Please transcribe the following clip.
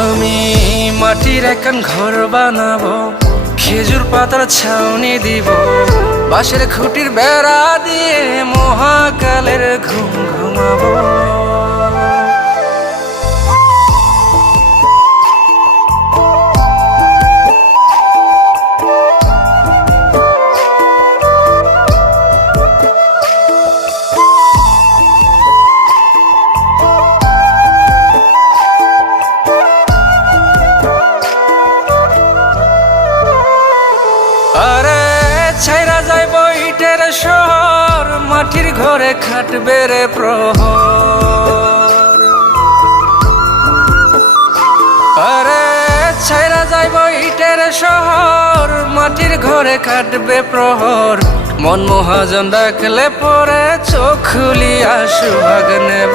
আমি মাটির একখান ঘর বানাবো, খেজুর পাতার ছাউনি দিব, বাঁশের খুঁটির বেড়া দিয়ে মহাকালের ঘুম ঘুমাবো। আরে ছাইরা যাইব ইটের শহর, মাটির ঘরে খাটবে রে প্রহর। আরে ছাইরা যাইব ইটের শহর, মাটির ঘরে খাটবে প্রহর। মন মহাজন ডাকলে পরে চোখ খুলিয়া সুহাগ নেব।